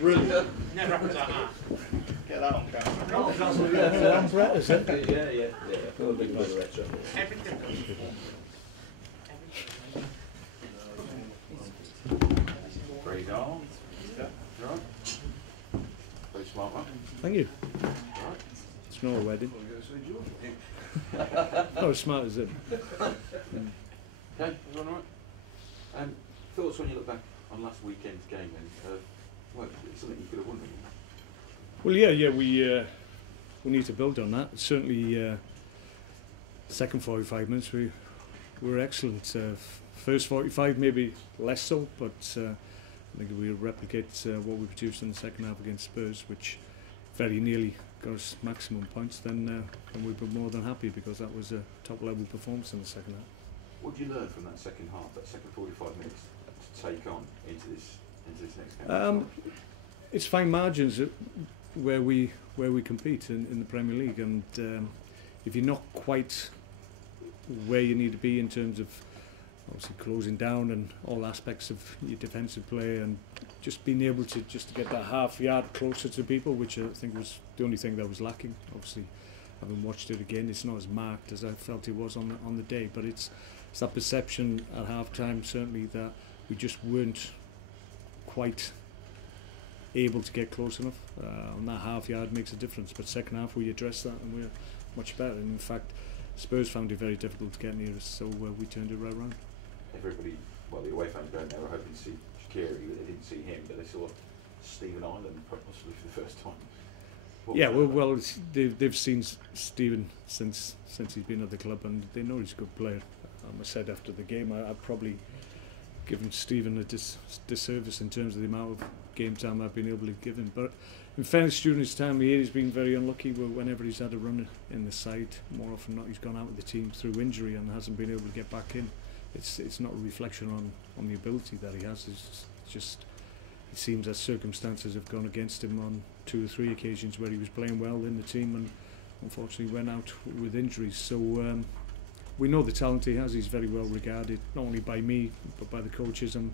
Brilliant. Never happens like that. Get that on camera. Brett, is it? Yeah. Got a big brother retro. Everything goes. Very dull. Right. Very smart one. Thank you. Right. It's not a wedding. Not as smart as it. Okay, everyone all right? Thoughts when you look back on last weekend's game and well, it's something you could have won, really. Well, yeah, we need to build on that. Certainly, second 45 minutes we were excellent. First 45 maybe less so, but I think we'll replicate what we produced in the second half against Spurs, which very nearly got us maximum points. Then we'd be more than happy because that was a top level performance in the second half. What did you learn from that second half, that second 45 minutes, to take on into this next game? It's fine margins where we compete in the Premier League, and if you're not quite where you need to be in terms of obviously closing down and all aspects of your defensive play, and just being able to get that half yard closer to people, which I think was the only thing that was lacking. Obviously, having watched it again, it's not as marked as I felt it was on the day, but it's that perception at half time certainly that we just weren't quite able to get close enough. And that half yard makes a difference, but second half we addressed that and we're much better. And in fact, Spurs found it very difficult to get near us, so we turned it right around. Everybody, well, the away fans going there were hoping to see Shaqiri, but they didn't see him, but they saw Stephen Ireland possibly for the first time. Well, they've seen Stephen since he's been at the club, and they know he's a good player. I said after the game, I'd probably given Stephen a disservice in terms of the amount of game time I've been able to give him. But in fairness, during his time here, he's been very unlucky. Whenever he's had a run in the side, more often than not, he's gone out of the team through injury and hasn't been able to get back in. It's not a reflection on the ability that he has. It's just it seems that circumstances have gone against him on 2 or 3 occasions where he was playing well in the team and unfortunately went out with injuries. So we know the talent he has. He's very well regarded, not only by me but by the coaches and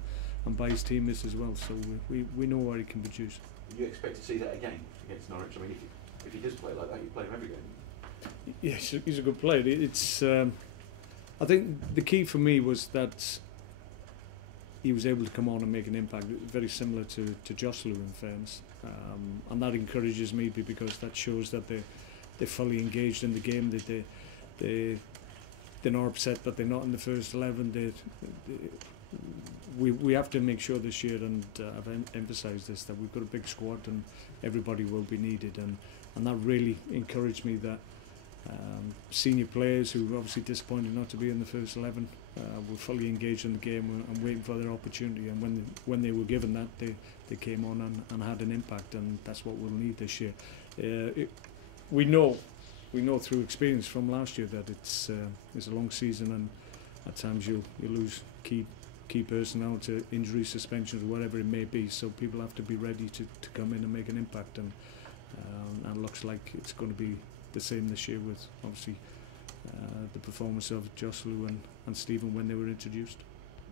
by his teammates as well. So we know what he can produce. Do you expect to see that again against Norwich? I mean, if he does play like that, you play him every game. Yes, he's a good player. It's I think the key for me was that he was able to come on and make an impact, very similar to Joselu in fairness, and that encourages me because that shows that they're fully engaged in the game. That they're not upset that they're not in the first 11. We have to make sure this year, and I've emphasised this, that we've got a big squad and everybody will be needed, and that really encouraged me that senior players who were obviously disappointed not to be in the first 11 were fully engaged in the game and waiting for their opportunity, and when they were given that, they came on and had an impact, and that's what we'll need this year. We know through experience from last year that it's a long season, and at times you'll lose key personnel to injuries, suspensions, whatever it may be, so people have to be ready to come in and make an impact, and it looks like it's going to be the same this year with obviously the performance of Joselu and Stephen when they were introduced.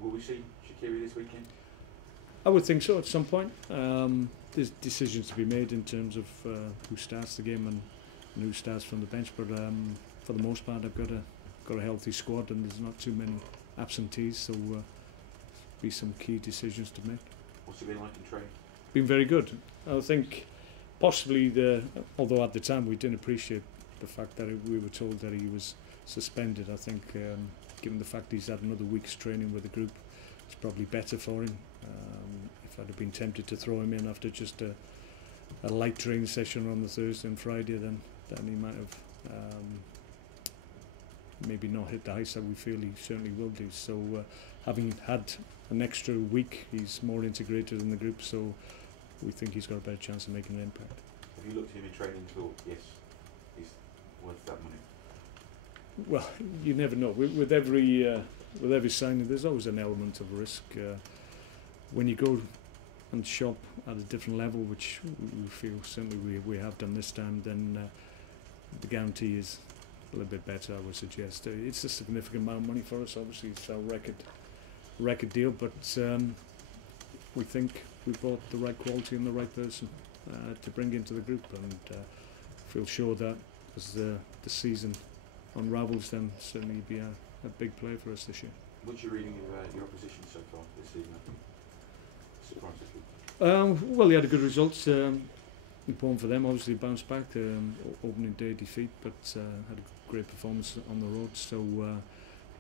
Will we see Shaqiri this weekend? I would think so at some point. There's decisions to be made in terms of who starts the game and who starts from the bench, but for the most part I've got a healthy squad and there's not too many absentees, so be some key decisions to make. What's it been like in training? Been very good. I think possibly although at the time we didn't appreciate the fact that we were told that he was suspended, I think given the fact he's had another week's training with the group, it's probably better for him. If I'd have been tempted to throw him in after just a light training session on the Thursday and Friday, then he might have maybe not hit the heights that we feel he certainly will do. So having had an extra week, he's more integrated in the group, so we think he's got a better chance of making an impact. Have you looked at him in training and thought, yes, he's worth that money? Well, you never know. With every signing, there's always an element of risk. When you go and shop at a different level, which we feel certainly we have done this time, then the guarantee is a little bit better, I would suggest. It's a significant amount of money for us. Obviously, it's our record record deal, but we think we brought the right quality and the right person to bring into the group, and feel sure that as the season unravels, then certainly be a big player for us this year. What's your reading of your opposition so far this season? Surprisingly. Well, they had a good results. Important for them, obviously bounced back. Opening day defeat, but had a great performance on the road. So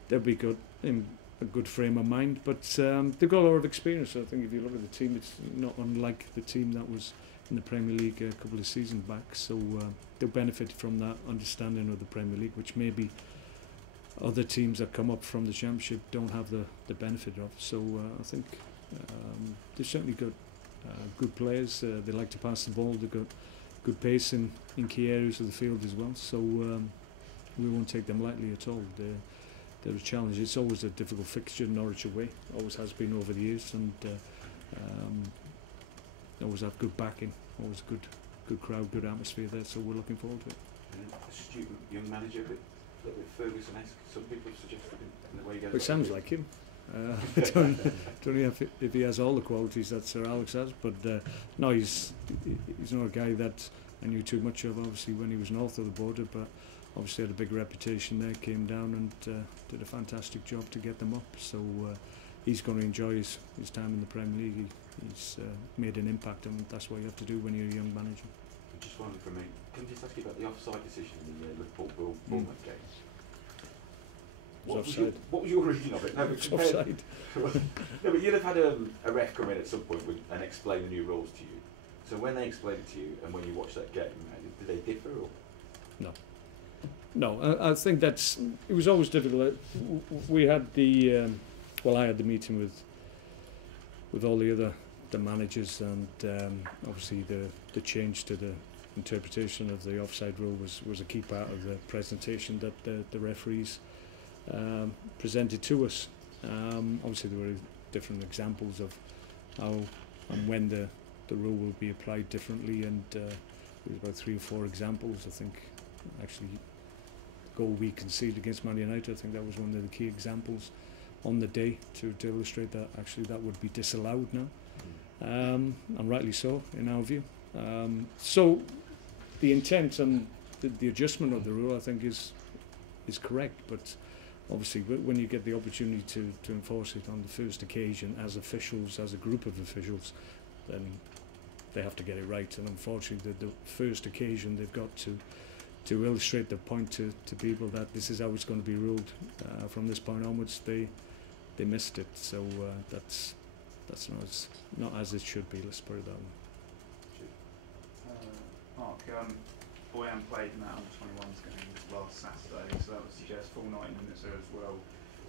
they'll be good in a good frame of mind. But they've got a lot of experience. I think if you look at the team, it's not unlike the team that was in the Premier League a couple of seasons back. So they'll benefit from that understanding of the Premier League, which maybe other teams that come up from the Championship don't have the benefit of. So I think they've certainly got good players. They like to pass the ball. They've got good pace in key areas of the field as well. So we won't take them lightly at all. They're a challenge. It's always a difficult fixture, Norwich away. Always has been over the years, and always have good backing. Always a good crowd, good atmosphere there. So we're looking forward to it. A student young manager, a little bit Ferguson-esque. Some people have suggested in the way he goes. It sounds like him. I don't know if he has all the qualities that Sir Alex has, but no, he's not a guy that I knew too much of, obviously, when he was north of the border, but obviously had a big reputation there, came down and did a fantastic job to get them up. So he's going to enjoy his time in the Premier League. He's made an impact, and that's what you have to do when you're a young manager. Just one from me. Can I just ask you about the offside decision in the Liverpool-Bournemouth game? What was your reading of it? No, It's offside. No, but you'd have had a ref come in at some point and explain the new rules to you. So when they explained it to you and when you watched that game, did they differ? Or? No, I think it was always difficult. We had I had the meeting with all the managers, and obviously the change to the interpretation of the offside rule was a key part of the presentation that the referees presented to us. Obviously there were different examples of how and when the rule will be applied differently, and there was about 3 or 4 examples. I think actually the goal we conceded against Man United, I think that was one of the key examples on the day to illustrate that actually that would be disallowed now, and rightly so in our view. So the intent and the adjustment of the rule, I think, is correct, but obviously when you get the opportunity to enforce it on the first occasion as officials, as a group of officials, then they have to get it right. And unfortunately the first occasion they've got to illustrate the point to people that this is how it's going to be ruled from this point onwards, they missed it. So that's not as it should be, let's put it that way. Mark, Boyan played in that under-21s game last Saturday, so that would suggest full 90 minutes there as well.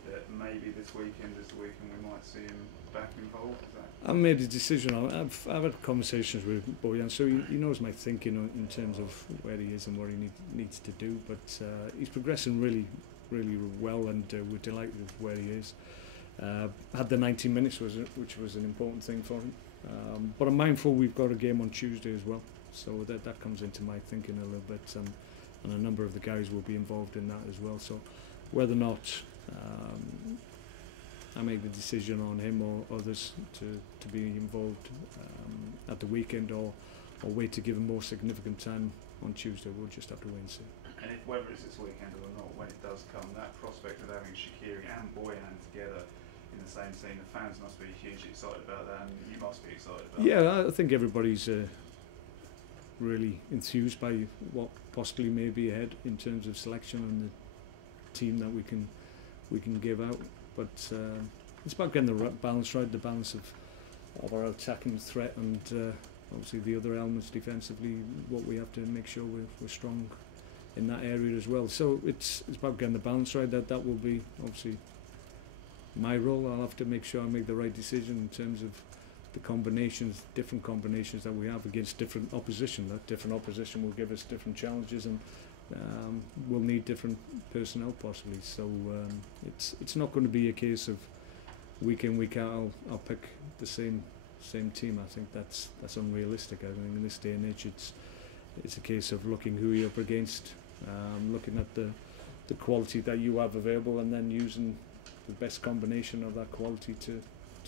That maybe this weekend is the weekend we might see him back involved. Is that? I've made a decision. I've had conversations with Boyan, so he knows my thinking in terms of where he is and what he needs to do. But he's progressing really well, and we're delighted with where he is. Had the 19 minutes, which was an important thing for him. But I'm mindful we've got a game on Tuesday as well, so that comes into my thinking a little bit, and a number of the guys will be involved in that as well. So whether or not I make the decision on him or others to be involved at the weekend, or wait to give him more significant time on Tuesday, we'll just have to wait and see. And whether it's this weekend or not, when it does come, that prospect of having Shaqiri and Boyan together in the same scene, the fans must be hugely excited about that, and you must be excited about that. Yeah, I think everybody's really enthused by what possibly may be ahead in terms of selection and the team that we can give out. But it's about getting the balance right, the balance of our attacking threat and obviously the other elements defensively. What we have to make sure we're strong in that area as well. So it's about getting the balance right. That will be obviously my role. I'll have to make sure I make the right decision in terms of the combinations, different combinations that we have against different opposition. That different opposition will give us different challenges, and we'll need different personnel possibly. So it's not going to be a case of week in, week out I'll pick the same team. I think that's unrealistic. I think in this day and age it's a case of looking who you're up against, looking at the quality that you have available, and then using the best combination of that quality to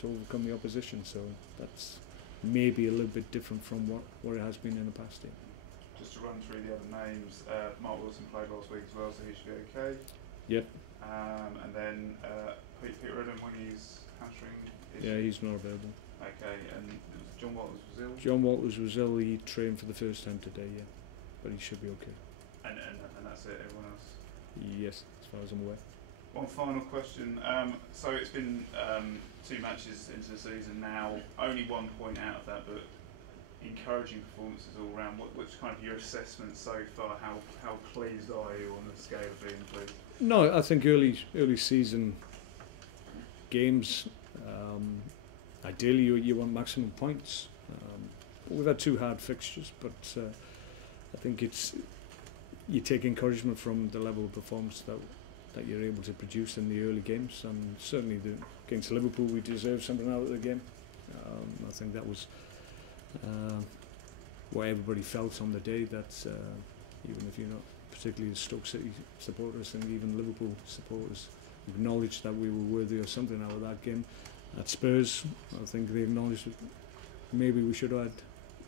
overcome the opposition. So that's maybe a little bit different from what it has been in the past. Yeah. Just to run through the other names, Mark Wilson played last week as well, so he should be okay. Yep. And then Peter Redden when he's hamstring issue. Yeah, he's not available. Okay, and it was John Walters was ill. John Walters was ill. He trained for the first time today. Yeah, but he should be okay. And that's it. Everyone else. Yes, as far as I'm aware. One final question. So it's been 2 matches into the season now. Only 1 point out of that, but encouraging performances all round. What's kind of your assessment so far? How pleased are you on the scale of being pleased? No, I think early season games. Ideally, you want maximum points. We've had 2 hard fixtures, but I think you take encouragement from the level of performance that you're able to produce in the early games, and certainly against Liverpool we deserved something out of the game. I think that was what everybody felt on the day, that even if you're not particularly Stoke City supporters, and even Liverpool supporters acknowledged that we were worthy of something out of that game. At Spurs, I think they acknowledged that maybe we should have had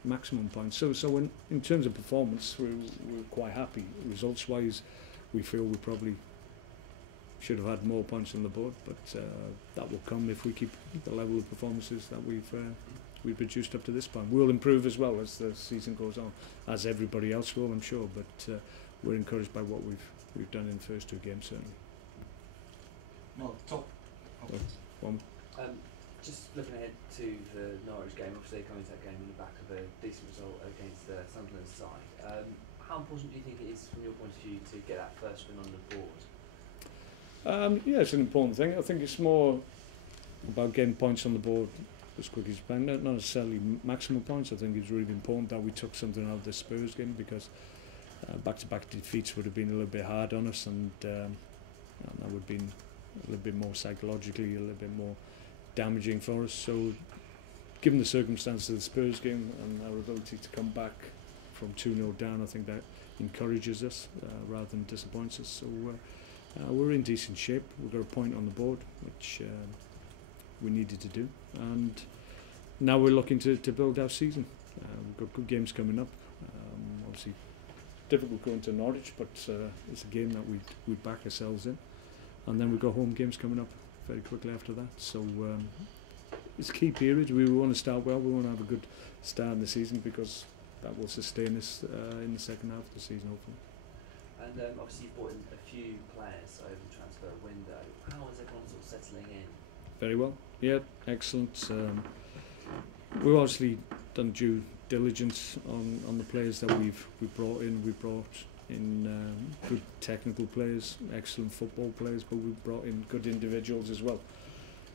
maximum points. So in terms of performance, we're quite happy. Results wise, we feel we probably should have had more points on the board, but that will come if we keep the level of performances that we've produced up to this point. We'll improve as well as the season goes on, as everybody else will, I'm sure. But we're encouraged by what we've done in the first 2 games, certainly. Well, top. Just looking ahead to the Norwich game, obviously coming to that game on the back of a decent result against the Sunderland side. How important do you think it is, from your point of view, to get that first win on the board? Yeah, it's an important thing. I think it's more about getting points on the board as quick as you can. Not necessarily maximum points. I think it's really important that we took something out of the Spurs game, because back-to-back defeats would have been a little bit hard on us, and that would have been a little bit more psychologically, a little bit more damaging for us. So given the circumstances of the Spurs game and our ability to come back from 2-0 down, I think that encourages us rather than disappoints us. So we're in decent shape. We've got a point on the board, which we needed to do, and now we're looking to build our season. We've got good games coming up. Obviously difficult going to Norwich, but it's a game that we back ourselves in, and then we've got home games coming up very quickly after that. So it's a key period. We want to start well. We want to have a good start in the season, because that will sustain us in the second half of the season, hopefully. And obviously you've brought in a few players over the transfer window. How is everyone sort of settling in? Very well. Yeah, excellent. We've obviously done due diligence on the players that we've brought in. We brought in good technical players, excellent football players, but we've brought in good individuals as well.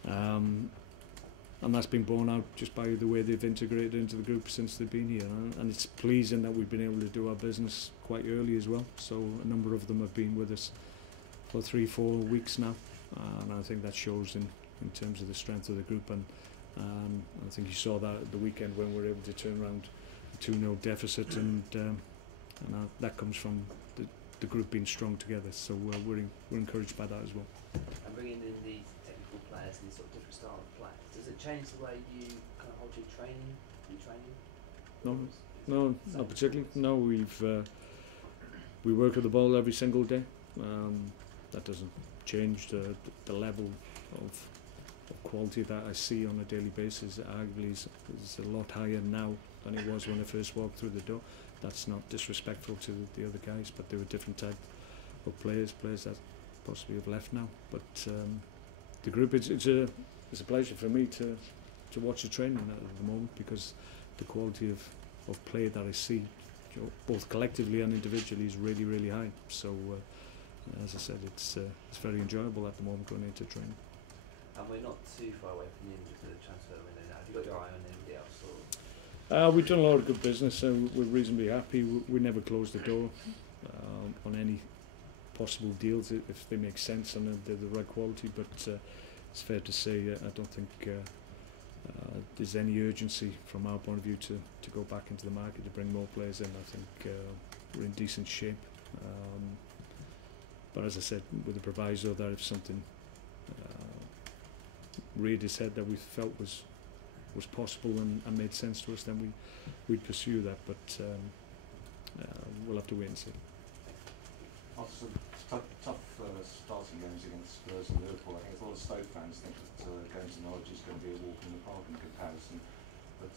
And that's been borne out just by the way they've integrated into the group since they've been here. And it's pleasing that we've been able to do our business quite early as well. So a number of them have been with us for 3-4 weeks now, and I think that shows in terms of the strength of the group. And I think you saw that at the weekend when we were able to turn around a 2-0 deficit, and that comes from the group being strong together. So we're encouraged by that as well. And bringing in these technical players and these sort of different style of players, does it change the way you kind of hold your training? No, not particularly. No, we work with the ball every single day. That doesn't change the level of quality that I see on a daily basis. Arguably is a lot higher now than it was when I first walked through the door. That's not disrespectful to the other guys, but they were different type of players that possibly have left now. But the group, it's a pleasure for me to watch the training at the moment, because the quality of play that I see, both collectively and individually, is really, really high. So as I said, it's very enjoyable at the moment going into training. And we're not too far away from the end of the transfer window now. Have you got your eye on anybody else? Or? We've done a lot of good business, so we're reasonably happy. We never close the door on any possible deals if they make sense and they're the right quality. But it's fair to say I don't think there's any urgency from our point of view to go back into the market to bring more players in. I think we're in decent shape. But as I said, with the proviso that if something reared its head that we felt was possible and made sense to us, then we'd pursue that. But we'll have to wait and see. After some tough starting games against Spurs and Liverpool, I think a lot of Stoke fans think that going to Norwich is going to be a walk in the park in comparison. But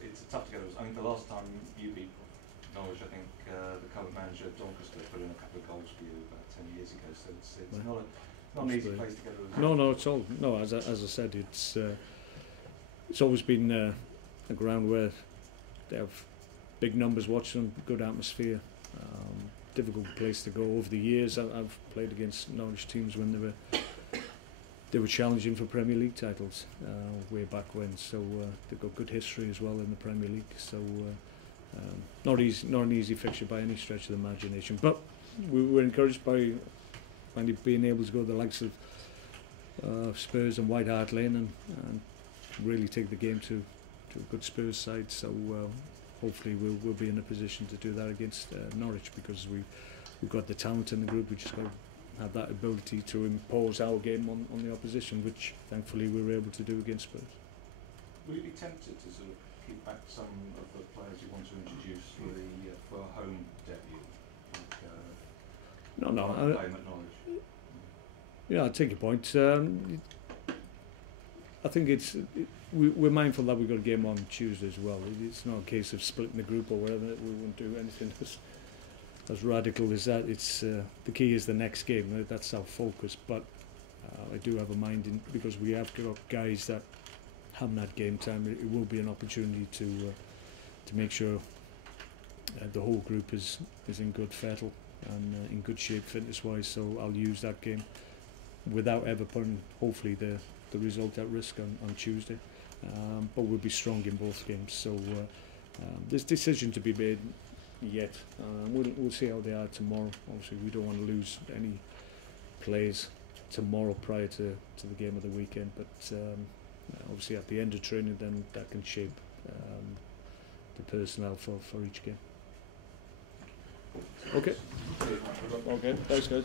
it's tough to get. I think the last time you beat Norwich, I think the current manager Doncaster put in a couple of goals for you about 10 years ago. So it's Well, not an easy place to get a result. No, it's all no. As I said, it's always been a ground where they have big numbers watching them, good atmosphere. Difficult place to go. Over the years, I've played against Norwich teams when they were challenging for Premier League titles way back when. So they've got good history as well in the Premier League. So not an easy fixture by any stretch of the imagination. But we were encouraged by finally being able to go to the likes of Spurs and White Hart Lane and really take the game to a good Spurs side. So hopefully we'll be in a position to do that against Norwich, because we've got the talent in the group. We just got to have that ability to impose our game on the opposition, which thankfully we were able to do against Spurs. Will you be tempted to sort of keep back some of the players you want to introduce for a home debut? Like, No. playing at Norwich. Yeah, I take your point. I think we're mindful that we've got a game on Tuesday as well. It's not a case of splitting the group or whatever. We won't do anything as radical as that. It's the key is the next game. That's our focus. But I do have a mind because we have got guys that haven't had game time. It will be an opportunity to make sure the whole group is in good fettle and in good shape fitness wise. So I'll use that game without ever putting hopefully the result at risk on Tuesday. But we'll be strong in both games. So there's decision to be made yet. We'll see how they are tomorrow. Obviously, we don't want to lose any players tomorrow prior to the game of the weekend. But obviously, at the end of training, then that can shape the personnel for each game. Okay. Okay. Thanks, guys.